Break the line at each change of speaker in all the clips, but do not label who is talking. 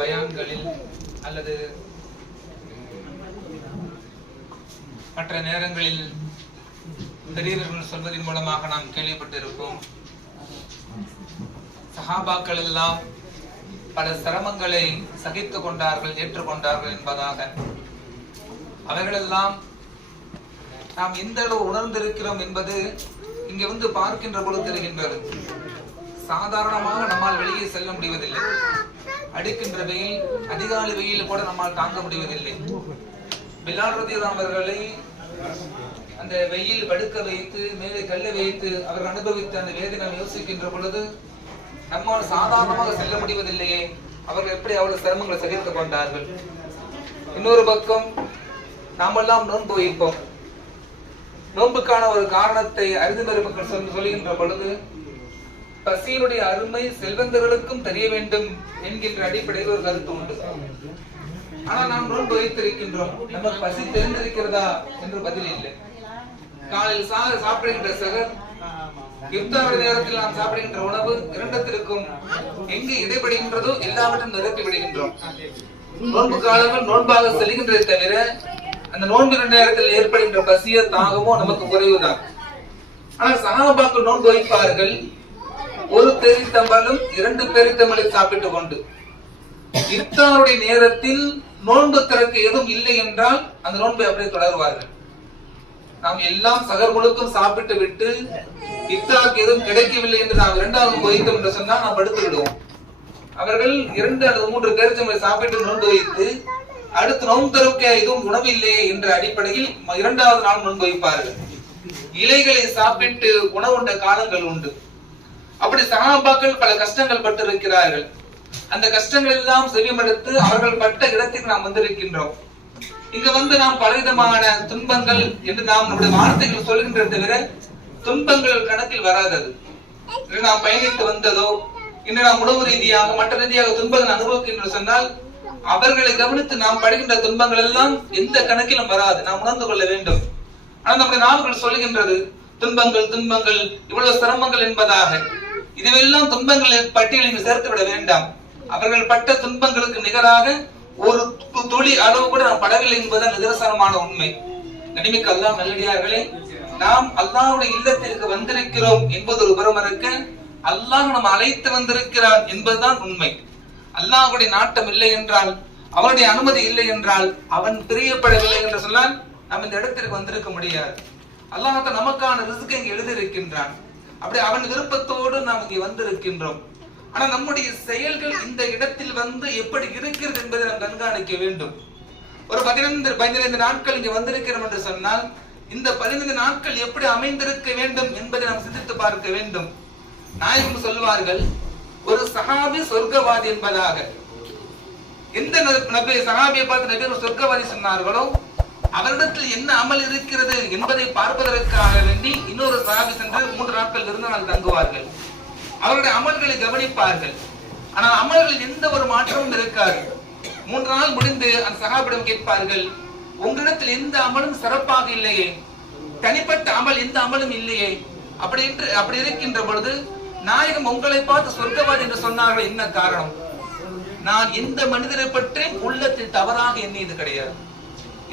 பயான்களில் அல்லது மற்ற நேரங்களில் பெரியவர்கள் சொல்வதன் மூலமாக நாம் கேள்விப்பட்டிருப்போம். சஹாபாக்கள் எல்லாம் பல சிரமங்களை சகித்துக் கொண்டார்கள் ஏற்றுக்கொண்டார்கள் என்பதாக. அவர்களெல்லாம் நாம் எந்த அளவு உணர்ந்திருக்கிறோம் என்பது இங்கே வந்து பார்க்கின்ற பொழுது தெரிகின்றது. சாதாரணமாக நம்மால் வெளியே செல்ல முடிவதில்லை. அடிக்கின்ற வெயில் அதிகாலை வெயில் கூட நம்மால் தாங்க முடிவதில்லை. பிலால் அவர்களை அந்த வெயில் படுக்க வைத்து மேலே கல்ல வைத்து அவர் அனுபவித்த அந்த வேதனை நாம் யோசிக்கின்ற பொழுது நம்மால் சாதாரணமாக செல்ல முடிவதில்லையே. அவர்கள் எப்படி அவ்வளவு சிரமங்களை சகித்துக் கொண்டார்கள்? இன்னொரு பக்கம் நாமெல்லாம் நோன்பு வைப்போம். நோன்புக்கான ஒரு காரணத்தை அறிந்து மக்கள் சொல்லி சொல்லுகின்ற பொழுது பசியினுடைய அருமை செல்வந்தர்களுக்கும் தெரிய வேண்டும் என்கின்ற அடிப்படையில் ஒரு கருத்து உண்டு. ஆனா நாம் நோன்பு வைத்திருக்கின்றோம். நமக்கு பசி தெரிந்திருக்கிறதா என்று பதில் இல்லை. காலையில் சா சாப்பிடுகின்ற சகர் இஃப்தாருடைய நேரத்தில் நாம் சாப்பிடுகின்ற உணவு இரண்டத்திற்கும் எங்கு இடைபடுகின்றதோ எல்லாவற்றையும் நிரப்பி விடுகின்றோம். நோன்பு காலங்கள் நோன்பாக செல்கின்றதை தவிர அந்த நோன்பு நேரத்தில் ஏற்படுகின்ற பசியோ தாகமோ நமக்கு குறைவுதான் ஆனால் சகாபாக்கள் நோன்பு வைப்பார்கள். ஒரு பெரித்தம்பலும் இரண்டு பெரித்தம்பலை சாப்பிட்டுக் கொண்டு. இஃப்தாருடைய நேரத்தில் நோன்பு திறக்க எதுவும் இல்லை என்றால் அந்த நோன்பை அப்படியே தொடருவார்கள். நாம் எல்லாம் சகர் முழுக்கும் சாப்பிட்டு விட்டு இஃப்தாருக்கு எதுவும் கிடைக்கவில்லை என்று நாம் இரண்டாவது வைத்தோம் என்று சொன்னால் நாம் படுத்து விடுவோம். அவர்கள் இரண்டு அல்லது மூன்று பேரிச்சம்பளை சாப்பிட்டு நோன்பு வைத்து அடுத்து நோன்பு திறக்க எதுவும் உணவில்லையே என்ற அடிப்படையில் இரண்டாவது நாள் நோன்பு வைப்பார்கள். இலைகளை சாப்பிட்டு உணவுண்ட காலங்கள் உண்டு. அப்படி சகாபாக்கள் பல கஷ்டங்கள் பட்டு இருக்கிறார்கள் அந்த கஷ்டங்கள் எல்லாம் செவிமடுத்து அவர்கள் பட்ட இடத்துக்கு நாம் வந்திருக்கின்றோம். இங்க வந்து நாம் பலவிதமான துன்பங்கள் என்று நாம் நம்முடைய வார்த்தைகள் சொல்கின்ற தவிர துன்பங்கள் கணக்கில் வராதது. நாம் பயணித்து வந்ததோ இன்று நாம் உணவு ரீதியாக மற்ற ரீதியாக துன்பங்கள் அனுபவிக்கின்ற சொன்னால் அவர்களை கவனித்து நாம் படுகின்ற துன்பங்கள் எல்லாம் எந்த கணக்கிலும் வராது. நாம் உணர்ந்து கொள்ள வேண்டும். ஆனால் நம்முடைய நாவுகள் சொல்லுகின்றது துன்பங்கள் துன்பங்கள் இவ்வளவு சிரமங்கள் என்பதாக. இதுவெல்லாம் துன்பங்களை பட்டியலில் சேர்த்து விட வேண்டாம். அவர்கள் பட்ட துன்பங்களுக்கு நிகராக ஒரு துளி அளவு கூட நாம் படவில்லை என்பதுதான் நிதர்சனமான உண்மை. நடிமிக்கு அல்லாஹ் நல்லடியார்களே நாம் அல்லாவுடைய இல்லத்திற்கு வந்திருக்கிறோம் என்பது ஒரு புறம் இருக்க அல்லாஹ் நம்ம அழைத்து வந்திருக்கிறான் என்பதுதான் உண்மை. அல்லாஹுடைய நாட்டம் இல்லை என்றால் அவனுடைய அனுமதி இல்லை என்றால் அவன் பிரியப்படவில்லை என்று சொன்னால் நாம் இந்த இடத்திற்கு வந்திருக்க முடியாது. அல்லாஹ் நமக்கான ரிசுக்கு இங்கே எழுதியிருக்கின்றான். அப்படி அவன் விருப்பத்தோடு நாம் இங்கே வந்திருக்கின்றோம். ஆனா நம்முடைய செயல்கள் இந்த இடத்தில் வந்து எப்படி இருக்கிறது என்பதை நாம் கண்காணிக்க வேண்டும். ஒரு பதினைந்து பதினைந்து நாட்கள் இங்கே வந்திருக்கிறோம் என்று சொன்னால் இந்த பதினைந்து நாட்கள் எப்படி அமைந்திருக்க வேண்டும் என்பதை நாம் சிந்தித்து பார்க்க வேண்டும். நாயகம் சொல்வார்கள் ஒரு சஹாபி சொர்க்கவாதி என்பதாக. எந்த நபி- சஹாபியை பார்த்து நபி சொர்க்கவாதி சொன்னார்களோ அவரிடத்தில் என்ன அமல் இருக்கிறது என்பதை பார்ப்பதற்காக வேண்டி இன்னொரு சஹாபி சென்று மூன்று நாட்கள் விருந்தினால் தங்குவார்கள். அவருடைய அமல்களை கவனிப்பார்கள். ஆனால் அமல்களில் எந்த ஒரு மாற்றமும் இருக்காது. மூன்று நாள் முடிந்து அந்த சகாபிடம் கேட்பார்கள் உங்களிடத்தில் எந்த அமலும் சிறப்பாக இல்லையே. தனிப்பட்ட அமல் எந்த அமலும் இல்லையே. அப்படி என்று அப்படி இருக்கின்ற பொழுது நாயகம் உங்களை பார்த்து சொர்க்கவாதி என்று சொன்னார்கள் என்ன காரணம்? நான் எந்த மனிதரை பற்றி உள்ளத்தில் தவறாக எண்ணியது கிடையாது.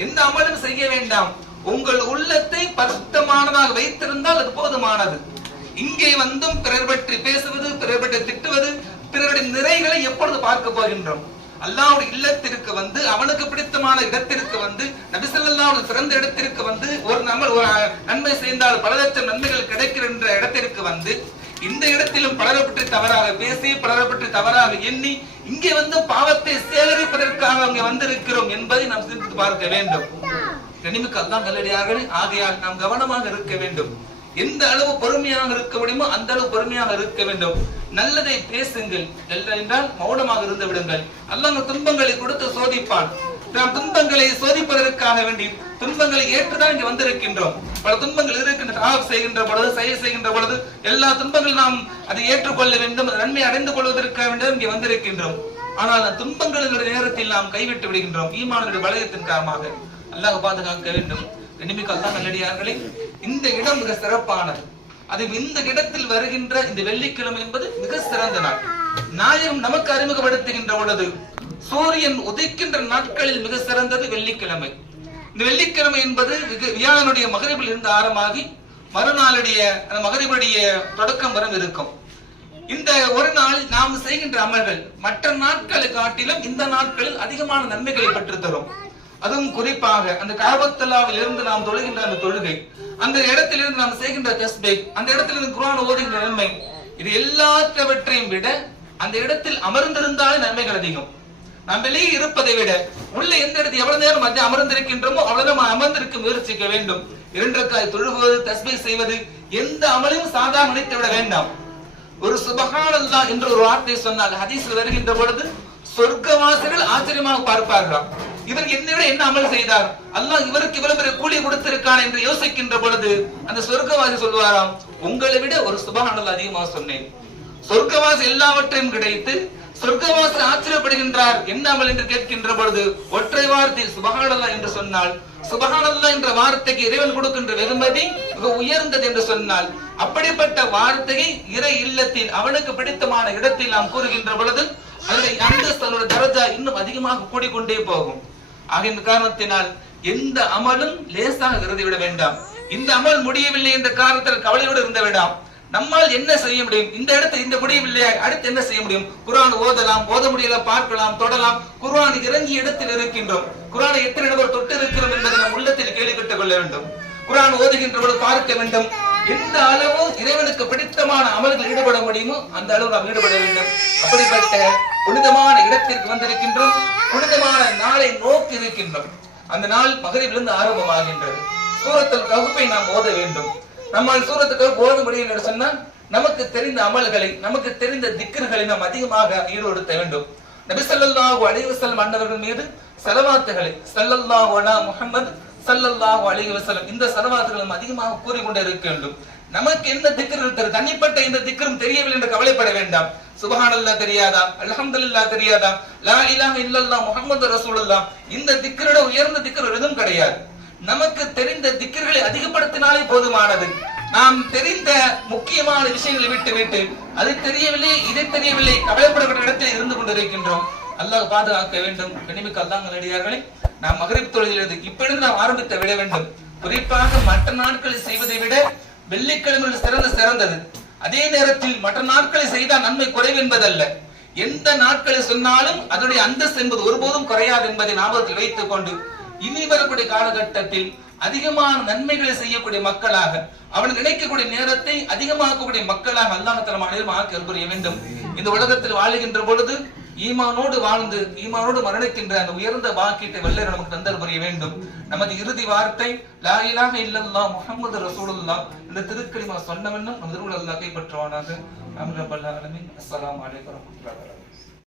எந்த அமலும் செய்ய வேண்டாம். உங்கள் உள்ளத்தை பரிசுத்தமானதாக வைத்திருந்தால் அது போதுமானது. இங்கே வந்தும் பிறர் பற்றி பேசுவது பிறர் பற்றி திட்டுவது பிறருடைய நிறைகளை எப்பொழுது பார்க்க போகின்றோம்? அல்லாவுடைய இல்லத்திற்கு வந்து அவனுக்கு பிடித்தமான இடத்திற்கு வந்து நபிசல்லாவுடைய சிறந்த இடத்திற்கு வந்து ஒரு நம்ம ஒரு நன்மை செய்தால் பல லட்சம் நன்மைகள் கிடைக்கின்ற இடத்திற்கு வந்து இந்த இடத்திலும் பலரை பற்றி தவறாக பேசி பலரை பற்றி தவறாக எண்ணி இங்கே வந்து பாவத்தை சேகரிப்பதற்காக அங்கே வந்திருக்கிறோம் என்பதை நாம் சிந்தித்து பார்க்க வேண்டும். கனிமிக்கு அல்லாஹ் நல்லடியார்களே. ஆகையால் நாம் கவனமாக இருக்க வேண்டும். எந்த அளவு பொறுமையாக இருக்க முடியுமோ அந்த அளவு பொறுமையாக இருக்க வேண்டும். நல்லதை பேசுங்கள். என்றால் மௌனமாக இருந்து விடுங்கள். அல்லாஹ் துன்பங்களை கொடுத்து சோதிப்பான். நாம் துன்பங்களை சோதிப்பதற்காக வேண்டி துன்பங்களை ஏற்றுதான் இங்க வந்திருக்கின்றோம். பல துன்பங்கள் இருக்கின்ற ஆப் செய்கின்ற பொழுது செயல் செய்கின்ற பொழுது எல்லா துன்பங்களும் நாம் அதை ஏற்றுக்கொள்ள வேண்டும் நன்மை அடைந்து கொள்வதற்காக வேண்டும் இங்கே வந்திருக்கின்றோம். ஆனால் அந்த துன்பங்களுடைய நேரத்தில் நாம் கைவிட்டு விடுகின்றோம். ஈமானுடைய வளையத்தின் காரணமாக. அல்லாஹ் பாதுகாக்க வேண்டும். இனிமிக்கு அல்லாஹ் நல்லடியார்களே இந்த இடம் மிக சிறப்பானது. அது இந்த இடத்தில் வருகின்ற இந்த வெள்ளிக்கிழமை என்பது மிக சிறந்த நாள். நாயகம் நமக்கு அறிமுகப்படுத்துகின்ற பொழுது சூரியன் உதிக்கின்ற நாட்களில் மிக சிறந்தது வெள்ளிக்கிழமை. இந்த வெள்ளிக்கிழமை என்பது வியாழனுடைய மகரிபில் இருந்து ஆரம்பமாகி மறுநாளுடைய அந்த மகரிபுடைய தொடக்கம் வரும் இருக்கும். இந்த ஒரு நாள் நாம் செய்கின்ற அமல்கள் மற்ற நாட்களை காட்டிலும் இந்த நாட்களில் அதிகமான நன்மைகளை பெற்று தரும் அதுவும் குறிப்பாக அந்த காபத்தல்லாவில் இருந்து நாம் தொழுகின்ற அந்த தொழுகை அந்த இடத்திலிருந்து நாம் செய்கின்ற தஸ்பீக் அந்த இடத்திலிருந்து குரான் ஓதுகின்ற நன்மை இது எல்லாத்தவற்றையும் விட அந்த இடத்தில் அமர்ந்திருந்தாலே நன்மைகள் அதிகம். நாம் வெளியே இருப்பதை விட உள்ள எந்த இடத்து எவ்வளவு நேரம் மத்திய அமர்ந்திருக்கின்றோமோ அவ்வளவு நேரம் அமர்ந்திருக்க முயற்சிக்க வேண்டும். இரண்டக்காய் தொழுகுவது தஸ்மை செய்வது எந்த அமலையும் சாதாரண நினைத்து விட வேண்டாம். ஒரு சுபஹானல்லா என்று ஒரு வார்த்தை சொன்னால் ஹதீஸ்ல வருகின்ற பொழுது சொர்க்கவாசிகள் ஆச்சரியமாக பார்ப்பார்களாம் இவர் என்னை விட என்ன அமல் செய்தார்? அல்லாஹ் இவருக்கு இவ்வளவு பெரிய கூலி கொடுத்திருக்கான் என்று யோசிக்கின்ற பொழுது அந்த சொர்க்கவாசி சொல்வாராம் உங்களை விட ஒரு சுபஹானல்லா அதிகமாக சொன்னேன். சொர்க்கவாசி எல்லாவற்றையும் கிடைத்து சொர்க்கவாசி ஆச்சரியப்படுகின்றார். என்ன அமல் என்று கேட்கின்ற பொழுது ஒற்றை வார்த்தை சுபகானல்லா என்று சொன்னால் சுபஹானல்லா என்ற வார்த்தைக்கு இறைவன் கொடுக்கின்ற வெகுமதி மிக உயர்ந்தது என்று சொன்னால் அப்படிப்பட்ட வார்த்தையை இறை இல்லத்தில் அவனுக்கு பிடித்தமான இடத்தில் நாம் கூறுகின்ற பொழுது அதனுடைய அந்தஸ்து தரஜா இன்னும் அதிகமாக கூடிக்கொண்டே போகும். ஆக இந்த காரணத்தினால் எந்த அமலும் லேசாக கருதி விட வேண்டாம். இந்த அமல் முடியவில்லை என்ற காரணத்தில் கவலையோடு இருந்த வேண்டாம். நம்மால் என்ன செய்ய முடியும்? இந்த இடத்தை இந்த முடியவில்லையா அடுத்து என்ன செய்ய முடியும்? குரான் ஓதலாம் ஓத முடியல பார்க்கலாம் தொடலாம். குர்ஆன் இறங்கிய இடத்தில் இருக்கின்றோம். குரானை எத்தனை நபர் தொட்டு இருக்கிறோம் என்பதை நம் உள்ளத்தில் கேள்வி கேட்டுக் கொள்ள வேண்டும். குரான் ஓதுகின்ற பொழுது பார்க்க வேண்டும். எந்த அளவு இறைவனுக்கு பிடித்தமான அமல்கள் ஈடுபட முடியுமோ அந்த அளவு நாம் ஈடுபட வேண்டும். அப்படிப்பட்ட புனிதமான இடத்திற்கு வந்திருக்கின்றோம். புனிதமான நாளை நோக்கி இருக்கின்றோம். அந்த நாள் மகரிபிலிருந்து ஆரம்பமாகின்றது. சூரத்தில் ககுப்பை நாம் ஓத வேண்டும். நம்மால் சூரத்துக்கு ஓத முடியும் என்று சொன்னால் நமக்கு தெரிந்த அமல்களை நமக்கு தெரிந்த திக்கர்களை நாம் அதிகமாக ஈடுபடுத்த வேண்டும். நபி ஸல்லல்லாஹு அலைஹி வஸல்லம் மீது செலவாத்துகளை செல்லல்லாஹு அலா சல்லல்லாஹு அழகி வசலம் இந்த சலவாத்துகளும் அதிகமாக கூறிக்கொண்டே இருக்க வேண்டும். நமக்கு என்ன திக்கர் இருக்கிறது? தனிப்பட்ட இந்த திக்கரும் தெரியவில்லை என்று கவலைப்பட வேண்டாம். சுபஹானல்லா தெரியாதா? அல்ஹம்துலில்லாஹ் தெரியாதா? லா இலாஹ இல்லல்லா முஹம்மது ரசூலுல்லா இந்த திக்கரோட உயர்ந்த திக்கர் எதுவும் கிடையாது. நமக்கு தெரிந்த திக்கர்களை அதிகப்படுத்தினாலே போதுமானது. நாம் தெரிந்த முக்கியமான விஷயங்களை விட்டு விட்டு அது தெரியவில்லை இதை தெரியவில்லை கவலைப்படக்கூடிய இடத்தில் இருந்து கொண்டிருக்கின்றோம். அல்லாஹ் பாதுகாக்க வேண்டும். கனிமிக்கு அல்லாஹ் நடிகார்களே நான் மகரிப் தொழிலிருந்து இப்பொழுது நாம் ஆரம்பித்து விட வேண்டும். குறிப்பாக மற்ற நாட்களில் செய்வதை விட வெள்ளிக்கிழமைகள் சிறந்த சிறந்தது. அதே நேரத்தில் மற்ற நாட்களை செய்தால் நன்மை குறைவு என்பதல்ல. எந்த நாட்களை சொன்னாலும் அதனுடைய அந்தஸ்து என்பது ஒருபோதும் குறையாது என்பதை ஞாபகத்தில் வைத்துக் கொண்டு இனி வரக்கூடிய காலகட்டத்தில் அதிகமான நன்மைகளை செய்யக்கூடிய மக்களாக அவன் நினைக்கக்கூடிய நேரத்தை அதிகமாக்கக்கூடிய மக்களாக அல்லாமத்தனம் அனைவரும் ஆக்க புரிய வேண்டும். இந்த உலகத்தில் வாழுகின்ற பொழுது ஈமானோடு வாழ்ந்து ஈமானோடு மரணிக்கின்ற அந்த உயர்ந்த பாக்கியத்தை வல்லர் நமக்கு தந்தல் புரிய வேண்டும். நமது இறுதி வார்த்தை லா இலாஹ இல்லல்லாஹ் முஹம்மது இந்த திருக்கலிமா சொன்னவண்ணம் நமது அல்லாஹ் கைப்பற்றுவானாக அமிர் ரப்பல் அஸ்லாம் வலைக்கம் அலைக்கும்